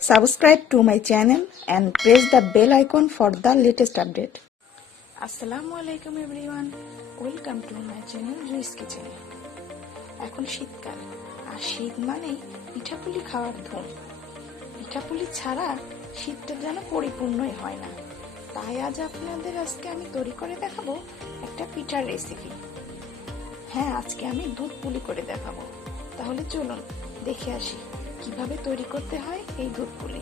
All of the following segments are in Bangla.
Subscribe to my channel and press the bell icon for the latest update. Assalamualaikum everyone. Welcome to my channel Rui's Kitchen. এখন শীতকাল আর শীত মানে পিঠাপুলি খাওয়ার ধুম। পিঠাপুলি ছাড়া শীতটা যেন পরিপূর্ণই হয় না। তাই আজ আপনাদের আজকে আমি তৈরি করে দেখাবো একটা পিঠার রেসিপি। হ্যাঁ, আজকে আমি দুধ পুলি করে দেখাবো। তাহলে চলুন দেখে আসি কিভাবে তৈরি করতে হয় এই দুধ পুলি।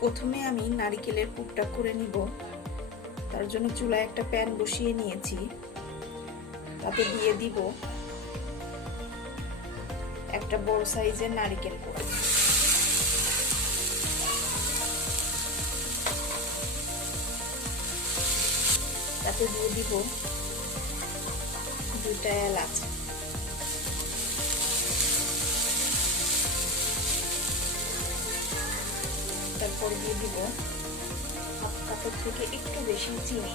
প্রথমে আমি নারকেলের পুরটা করে নিব। তার জন্য চুলায় একটা প্যান বসিয়ে নিয়েছি, তাতে দিয়ে দিব একটা বড় সাইজের নারকেল কোড়া। তাতে দিয়ে দিব দুটা এলাচ, তারপর দিয়ে দিব হাফ কাপের থেকে একটু বেশি চিনি।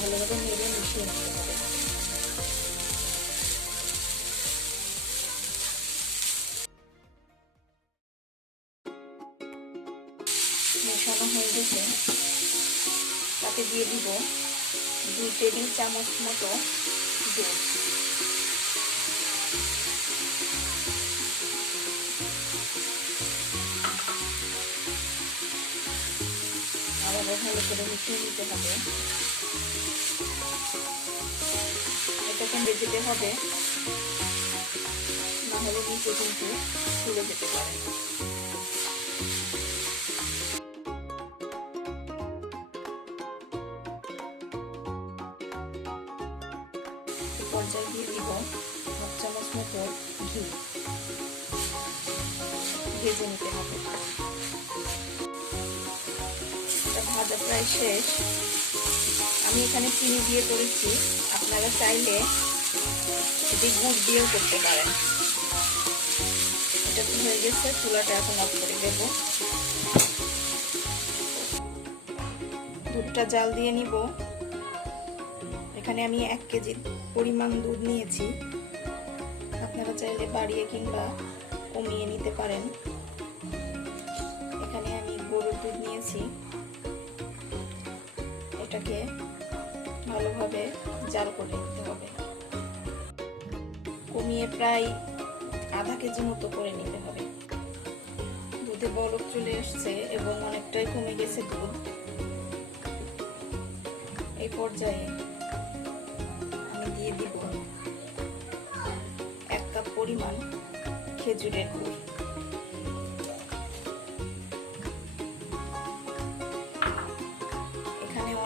ভালোভাবে নেড়ে মিশিয়ে নিতে হবে। মেশানো হয়ে গেছে, তাতে দিয়ে দিব 2 টেবিল চামচ মতো দুধ। আবার ভালো করে মিশিয়ে নিতে হবে। এটাকে ভেজে হবে, না হলে নিচে কিন্তু পুড়ে যেতে পারে। পর্যায়ে দিয়ে দিব 1 চামচ মতো ঘি। ভেজে নিতে হবে। ভাজা প্রায় শেষ। আমি এখানে চিনি দিয়ে করেছি, আপনারা চাইলে এটি গুড় দিয়েও করতে পারেন। এটা হয়ে গেছে, চুলাটা এখন অফ করে দেব। দুধটা জাল দিয়ে নিব। এখানে আমি 1 কেজি পরিমাণ দুধ নিয়েছি, আপনারা চাইলে বাড়িয়ে কিংবা কমিয়ে নিতে পারেন। এখানে আমি গরুর দুধ নিয়েছি। এটাকে ভালোভাবে জাল করে নিতে হবে। কমিয়ে প্রায় আধা কেজি মতো করে নিতে হবে। দুধে বলক চলে আসছে এবং অনেকটাই কমে গেছে দুধ। এই পর্যায়ে আমি দিয়ে দিব 1 কাপ পরিমাণ খেজুরের গুড়।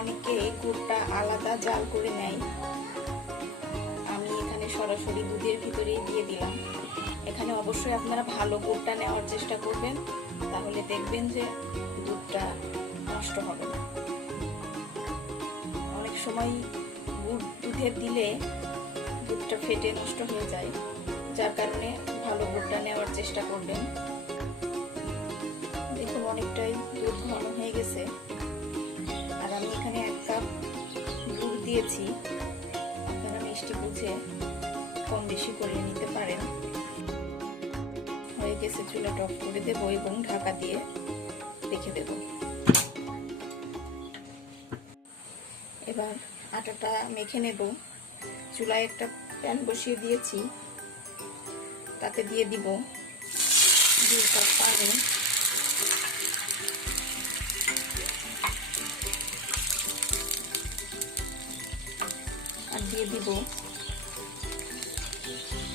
অনেকে গুড়টা আলাদা জাল করে নেয়, আমি এখানে সরাসরি দুধের ভিতরেই দিয়ে দিলাম। এখানে অবশ্যই আপনারা ভালো গুড়টা নেওয়ার চেষ্টা করবেন, তাহলে দেখবেন যে দুধটা নষ্ট হবে না। অনেক সময় গুড় দুধে দিলে দুধটা ফেটে নষ্ট হয়ে যায়, যার কারণে ভালো গুড়টা নেওয়ার চেষ্টা করবেন। দেখুন অনেকটাই দুধ ঘন হয়ে গেছে। আর আমি এখানে 1 কাপ গুড় দিয়েছি, আপনারা মিষ্টি বুঝে কম বেশি করে নিতে পারেন। হয়ে গেছে, চুলাটা অফ করে দেব এবং ঢাকা দিয়ে রেখে দেব। এবার আটাটা মেখে নেব। চুলায় একটা প্যান বসিয়ে দিয়েছি, তাতে দিয়ে দিব 2 কাপ পানি। আর দিয়ে দিব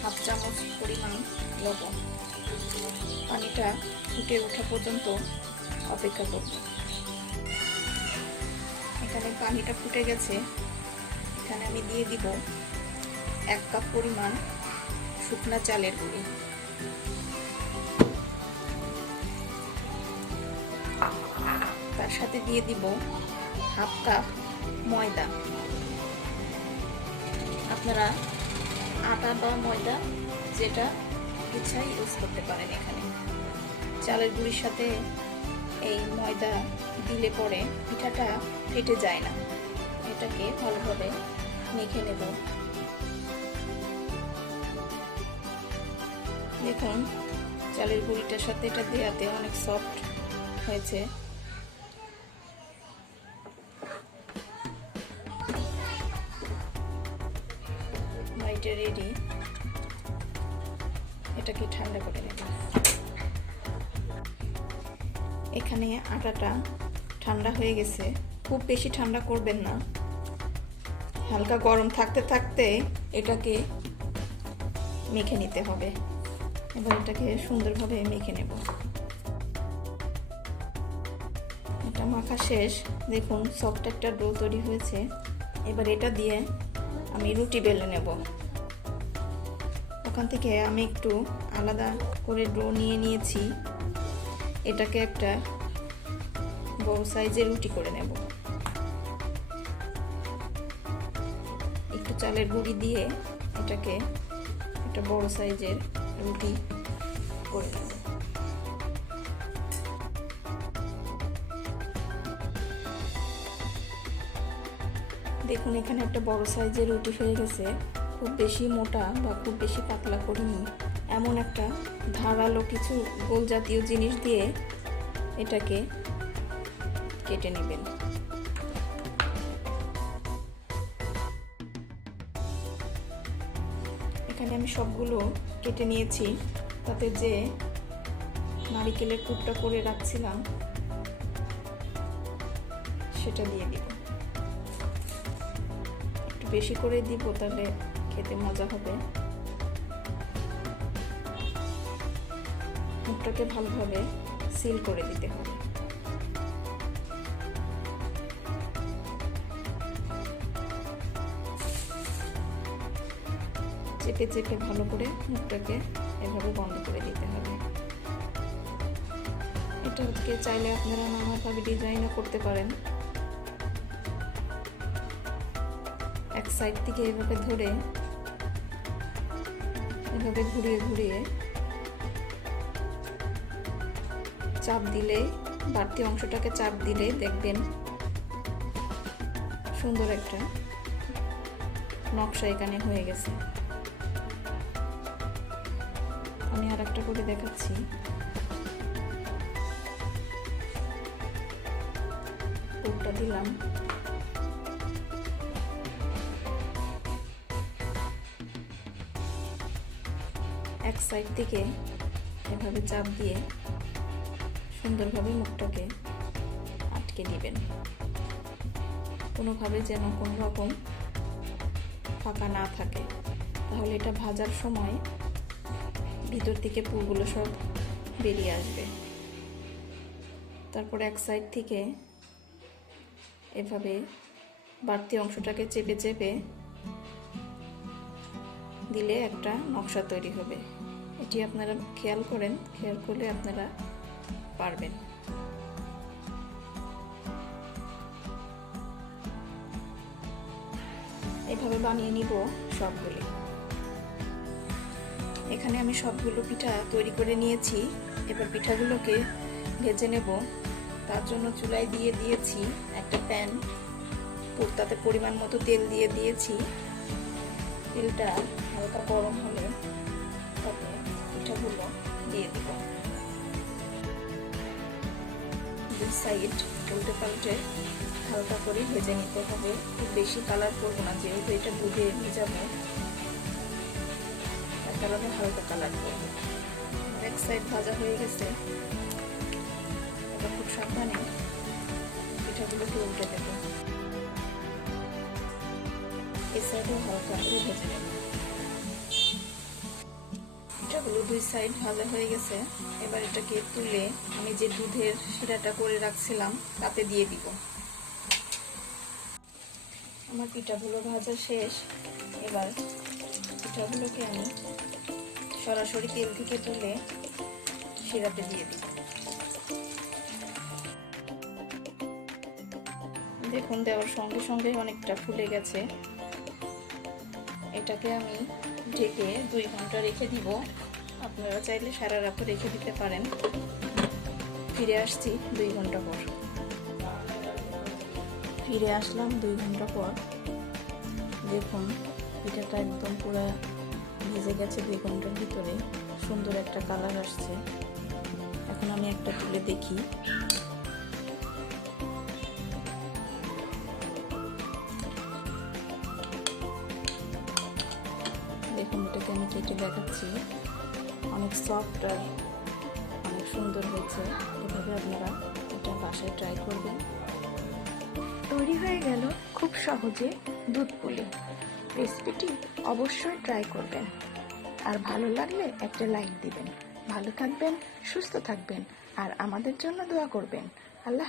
হাফ চামচ পরিমাণ লবণ। পানিটা ফুটে ওঠা পর্যন্ত অপেক্ষা করব। এখানে পানিটা ফুটে গেছে। এখানে আমি দিয়ে দিব 1 কাপ পরিমাণ শুকনা চালের গুঁড়ি। তার সাথে দিয়ে দিব হাফ কাপ ময়দা। আপনারা আটা বা ময়দা যেটা ইচ্ছাই ইউজ করতে পারেন। এখানে চালের গুঁড়ির সাথে এই ময়দা দিলে পরে পিঠাটা ফেটে যায় না। এটাকে ভালোভাবে মেখে নেব। দেখুন চালের গুঁড়িটার সাথে এটা দেওয়াতে অনেক সফট হয়েছে। এটা রেডি। এটাকে ঠান্ডা করে নেব। এখানে আটাটা ঠান্ডা হয়ে গেছে। খুব বেশি ঠান্ডা করবেন না, হালকা গরম থাকতে থাকতে এটাকে মেখে নিতে হবে। এবার এটাকে সুন্দরভাবে মেখে নেব। এটা মাখা শেষ। দেখুন সফট একটা ডো তৈরি হয়েছে। এবার এটা দিয়ে আমি রুটি বেলে নেব। ওখান থেকে আমি একটু আলাদা করে ডো নিয়ে নিয়েছি। এটাকে একটা বড় সাইজের রুটি করে নেব। একটু চালের গুঁড়ি দিয়ে এটাকে একটা বড় সাইজের রুটি করে নেব। দেখুন এখানে একটা বড় সাইজের রুটি হয়ে গেছে। খুব বেশি মোটা বা খুব বেশি পাতলা করিনি। এমন একটা ধারালো কিছু গোল জাতীয় জিনিস দিয়ে এটাকে কেটে নেবেন। এখানে আমি সবগুলো কেটে নিয়েছি। তাতে যে নারকেলের পুরটা করে রাখছিলাম সেটা দিয়ে দিব। একটু বেশি করে দিব, তাহলে খেতে মজা হবে। মুখটাকে ভালোভাবে সিল করে দিতে হবে। চেপে চেপে ভালো করে মুখটাকে এভাবে বন্ধ করে দিতে হবে। এটাকে চাইলে আপনারা নানাভাবে ডিজাইনও করতে পারেন। এক সাইড থেকে এভাবে ধরে এভাবে ঘুরিয়ে ঘুরিয়ে চাপ দিলে, বাড়তি অংশটাকে চাপ দিলে দেখবেন সুন্দর একটা নকশা এখানে হয়ে গেছে। আমি আর একটা করে দেখাচ্ছি। পুরটা দিলাম। এক সাইড থেকে এভাবে চাপ দিয়ে সুন্দরভাবে মুখটাকে আটকে দিবেন। কোনোভাবে যেন কোনো রকম ফাঁকা না থাকে, তাহলে এটা ভাজার সময় ভিতর থেকে পুরগুলো সব বেরিয়ে আসবে। তারপর এক সাইড থেকে এভাবে বাড়তি অংশটাকে চেপে চেপে দিলে একটা নকশা তৈরি হবে। এটি আপনারা খেয়াল করেন, খেয়াল করলে আপনারা পারবেন। এভাবে বানিয়ে নিব সবগুলি। এখানে আমি সবগুলো পিঠা তৈরি করে নিয়েছি। এবার পিঠাগুলোকে ভেজে নেব। তার জন্য চুলায় দিয়ে দিয়েছি একটা প্যান। তাতে পরিমাণ মতো তেল দিয়ে দিয়েছি। তেলটা হালকা গরম হলে তাতে পিঠাগুলো দিয়ে দিব। দুই সাইড উল্টে পাল্টে হালকা করে ভেজে নিতে হবে। খুব বেশি কালার করব না, যেহেতু এটা দুধে ভেজাবো, তার কারণে হালকা কালার করবো। এক সাইড ভাজা হয়ে গেছে। এবার খুব সাবধানে পিঠাগুলোকে উল্টে দেব। এই সাইডেও হালকা করে ভেজে নেব। পিঠাগুলো দুই সাইড ভাজা হয়ে গেছে। এবার এটাকে তুলে আমি যে দুধের শিরাটা করে রাখছিলাম তাতে দিয়ে দিব। আমার পিঠাগুলো ভাজা শেষ। এবার পিঠাগুলোকে আমি সরাসরি তেল থেকে তুলে শিরাতে দিয়ে দিব। দেখুন দেওয়ার সঙ্গে সঙ্গে অনেকটা ফুলে গেছে। এটাকে আমি ঢেকে 2 ঘন্টা রেখে দিব। আপনারা চাইলে সারা রাতও রেখে দিতে পারেন। ফিরে আসছি 2 ঘন্টা পর। ফিরে আসলাম 2 ঘন্টা পর। দেখুন পিঠাটা একদম পুরো ভেজে গেছে 2 ঘন্টার ভিতরে, সুন্দর একটা কালার আসছে। এখন আমি একটা তুলে দেখি। দেখুন এটাকে আমি কেটে দেখাচ্ছি, অনেক সফট আর অনেক সুন্দর হয়েছে। এভাবে আপনারা এটা বাসায় ট্রাই করবেন। তৈরি হয়ে গেল খুব সহজে দুধ পুলি। রেসিপিটি অবশ্যই ট্রাই করবেন, আর ভালো লাগলে একটা লাইক দিবেন। ভালো থাকবেন, সুস্থ থাকবেন, আর আমাদের জন্য দোয়া করবেন। আল্লাহ।